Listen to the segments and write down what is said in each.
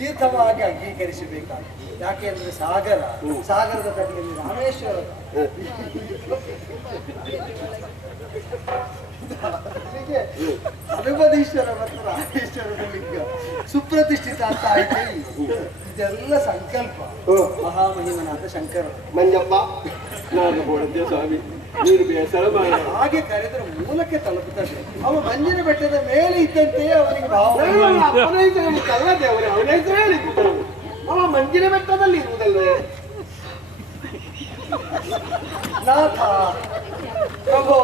ತೀರ್ಥವಾಗಿ ಅಂಗೀಕರಿಸಬೇಕಾಗ್ತದೆ. ಯಾಕೆಂದ್ರೆ ಸಾಗರದ ತಡೆಯಲ್ಲಿ ರಾಮೇಶ್ವರ, ಹನುಮದೀಶ್ವರ ಮತ್ತು ರಾಮೇಶ್ವರದ ಲಿಂಗ ಸುಪ್ರತಿಷ್ಠಿತ ಅಂತ ಆಯ್ತು. ಇದೆಲ್ಲ ಸಂಕಲ್ಪ ಮಹಾಮಹಿಮನಾದ ಶಂಕರ. ಮಂಜಪ್ಪ, ನಾನು ಹೊಡೆದೆ ಸ್ವಾಮಿ, ನೀರು ಬೇಸರ ಮಾಡ. ಹಾಗೆ ಕರೆದ್ರೆ ಮೂಲಕ್ಕೆ ತಲುಪುತ್ತದೆ. ಅವ ಮಂಜಿನ ಬೆಟ್ಟದ ಮೇಲೆ ಇದ್ದಂತೆಯೇ ಅವನಿಗೆ ಭಾವ. ಅಪ್ಪನ ಹೆಸರು ಹೇಳಿದ್ದಲ್ಲ ದೇವರೇ, ಅವನ ಹೆಸರು ಹೇಳಿದ್ದು. ಅವ ಮಂಜಿನ ಬೆಟ್ಟದಲ್ಲಿ ಇರುವುದಲ್ವೇ? ನಾಥ ಪ್ರಭೋ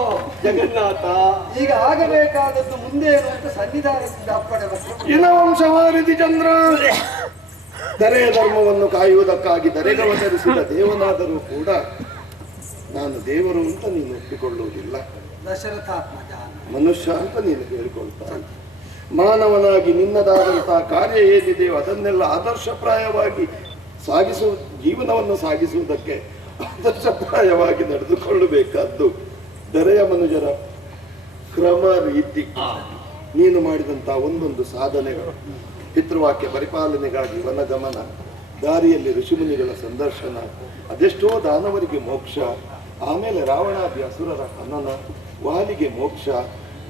ಜಗನ್ನಾಥ, ಈಗ ಆಗಬೇಕಾದದ್ದು ಮುಂದೆ ಇರುವಂತ ಸನ್ನಿಧಾನದಿಂದ ಅಪ್ಪಣೆ ಬರ್ತದೆ. ಇನವಂಶವಾರಿಧಿ ಚಂದ್ರ, ಧರೆಯ ಧರ್ಮವನ್ನು ಕಾಯುವುದಕ್ಕಾಗಿ ಧರೆಗವತರಿಸಿದ ದೇವನಾದರೂ ಕೂಡ ನಾನು ದೇವರು ಅಂತ ನೀನು ಒಪ್ಪಿಕೊಳ್ಳುವುದಿಲ್ಲ. ದಶರಥಾತ್ಮಜ ಮನುಷ್ಯ ಅಂತ ನೀನು ಹೇಳಿಕೊಳ್ತಾ, ಮಾನವನಾಗಿ ನಿನ್ನದಾದಂತಹ ಕಾರ್ಯ ಏನಿದೆಯೋ ಅದನ್ನೆಲ್ಲ ಆದರ್ಶಪ್ರಾಯವಾಗಿ ಜೀವನವನ್ನು ಸಾಗಿಸುವುದಕ್ಕೆ ಆದರ್ಶಪ್ರಾಯವಾಗಿ ನಡೆದುಕೊಳ್ಳಬೇಕಾದ್ದು ಧರೆಯ ಮನುಜರ ಕ್ರಮ ರೀತಿ. ನೀನು ಮಾಡಿದಂತಹ ಒಂದೊಂದು ಸಾಧನೆಗಳು, ಪಿತೃವಾಕ್ಯ ಪರಿಪಾಲನೆಗಾಗಿ ವನಗಮನ, ದಾರಿಯಲ್ಲಿ ಋಷಿಮುನಿಗಳ ಸಂದರ್ಶನ, ಅದೆಷ್ಟೋ ದಾನವರಿಗೆ ಮೋಕ್ಷ, ಆಮೇಲೆ ರಾವಣಾದಿ ಅಸುರರ ಹನನ, ವಾಲಿಗೆ ಮೋಕ್ಷ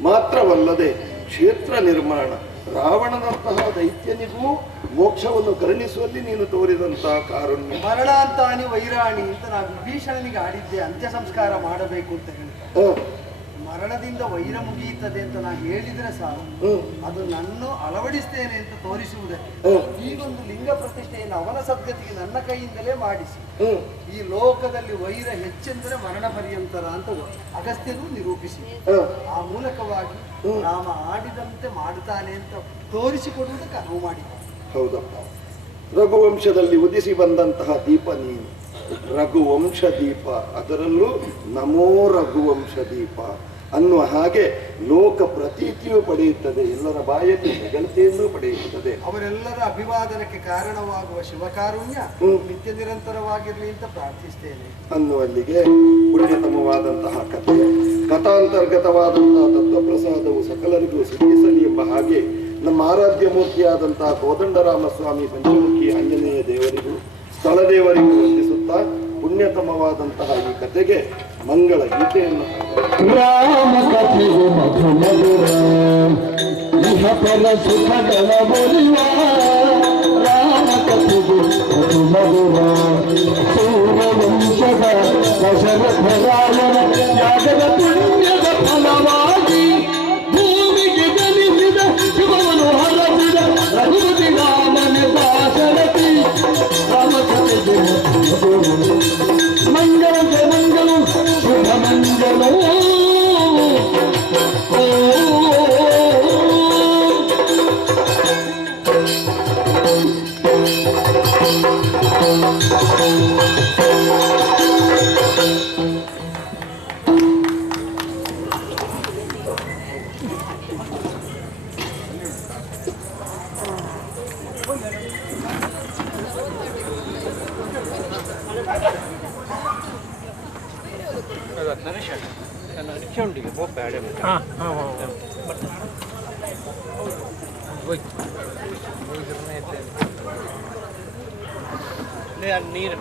ಮಾತ್ರವಲ್ಲದೆ ಕ್ಷೇತ್ರ ನಿರ್ಮಾಣ, ರಾವಣನಂತಹ ದೈತ್ಯನಿಗೂ ಮೋಕ್ಷವನ್ನು ಕರುಣಿಸುವಲ್ಲಿ ನೀನು ತೋರಿದಂತಹ ಕಾರುಣ್ಯ. ಮರಣಾಂತಾನಿ ವೈರಾಣಿ ಅಂತ ನಾವು ವಿಭೀಷಣನಿಗೆ ಆಡಿದ್ದೆ ಅಂತ್ಯ ಸಂಸ್ಕಾರ ಮಾಡಬೇಕು ಅಂತ ಹೇಳ್ತಾರೆ. ಮರಣದಿಂದ ವೈರ ಮುಗಿಯುತ್ತದೆ ಅಂತ ನಾನು ಹೇಳಿದ್ರೆ ಸಾಕು, ಅದು ನನ್ನ ಅಳವಡಿಸ್ತೇನೆ ಅಂತ ತೋರಿಸುವುದೇ. ಈಗೊಂದು ಲಿಂಗ ಪ್ರತಿಷ್ಠೆಯನ್ನು ಅವನ ಸದ್ಗತಿಗೆ ನನ್ನ ಕೈಯಿಂದಲೇ ಮಾಡಿಸಿ ಈ ಲೋಕದಲ್ಲಿ ವೈರ ಹೆಚ್ಚೆಂದರೆ ಮರಣ ಪರ್ಯಂತರ ಅಂತ ಅಗಸ್ತ್ಯನು ನಿರೂಪಿಸಿ ಆ ಮೂಲಕವಾಗಿ ರಾಮ ಆಡಿದಂತೆ ಮಾಡುತ್ತಾನೆ ಅಂತ ತೋರಿಸಿಕೊಡುವುದಕ್ಕೆ ಅನುವು ಮಾಡಿದ. ಹೌದಪ್ಪ, ರಘುವಂಶದಲ್ಲಿ ಉದಿಸಿ ಬಂದಂತಹ ದೀಪ ನೀನು, ರಘುವಂಶ ದೀಪ, ಅದರಲ್ಲೂ ನಮೋ ರಘುವಂಶ ದೀಪ ಅನ್ನುವ ಹಾಗೆ ಲೋಕ ಪ್ರತೀತಿಯೂ ಪಡೆಯುತ್ತದೆ, ಎಲ್ಲರ ಬಾಯಲ್ಲಿ ಹೆಗಲತೆಯನ್ನು ಪಡೆಯುತ್ತದೆ. ಅವರೆಲ್ಲರ ಅಭಿವಾದನಕ್ಕೆ ಕಾರಣವಾಗುವ ಶಿವಕಾರುಣ್ಯ ನಿತ್ಯ ನಿರಂತರವಾಗಿರಲಿ ಅಂತ ಪ್ರಾರ್ಥಿಸ್ತೇನೆ ಅನ್ನುವಲ್ಲಿಗೆ ಪುಣ್ಯತಮವಾದಂತಹ ಕಥೆ, ಕಥಾಂತರ್ಗತವಾದಂತಹ ತತ್ವಪ್ರಸಾದವು ಸಕಲರಿಗೂ ಸಿದ್ಧಿಸಲಿ ಎಂಬ ಹಾಗೆ ನಮ್ಮ ಆರಾಧ್ಯ ಮೂರ್ತಿಯಾದಂತಹ ಕೋದಂಡರಾಮಸ್ವಾಮಿ ಪಂಚಮುಖಿ ಆಂಜನೇಯ ದೇವರಿಗೂ ಸ್ಥಳದೇವರಿಗೂ ವಂದಿಸುತ್ತಾ ಪುಣ್ಯತಮವಾದಂತಹ ಈ ಕಥೆಗೆ ಮಂಗಳ ಗೀತೆಯನ್ನು ರಾಮ ಕಥೆಯು ಮಧು ಮಧುರ ಇಹ ಪರ ಸುಖಗಳ ಬರುವ ರಾಮ ಕಥೆಯು ಮಧು ಮಧುರ ಸೂರ್ಯವಂಶದ ದಶರಥರಾಯನ ತ್ಯಾಗದ ಪುಣ್ಯದ ಫಲವಾಗಿ ಭೂಮಿಗೆ ಜನಿಸಿದ ಶಿವನು ಹರಸಿದ ರಘುಪತಿ ರಾಮನ ದಾಶರಥಿ ರಾಮ ಕಥೆಗೆ ಮಂಗಳ ಮಂಗಲ ಶುಭ ಮಂಗಲ. ನೀರು